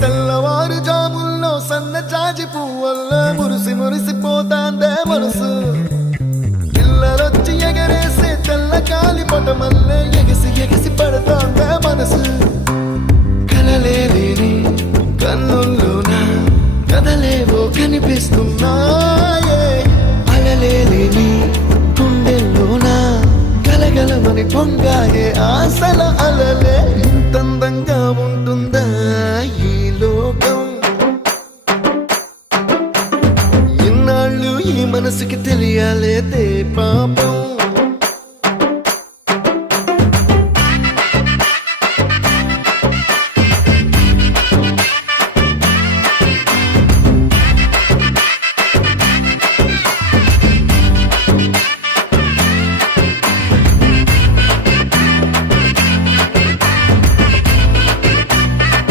తెల్లవారు జాముల్లో సన్న జాజి పువ్వల్ల మురిసిపోతాందే మనసు పిల్లలొచ్చి ఎగరేసే తెల్ల కాలి పటమల్లే ఎగిసి పడతాందే మనసు కలలేని కన్నుల్లోన కదలేవో కనిపిస్తున్నాయే అలలేని గుండెల్లోన గలగలమని పొంగాయే ఆశల అలలే ఇంతందంగా ఉంటుందా ఈ లోకం ఇన్నాళ్ళు ఈ మనసుకి తెలియాలేదే పాప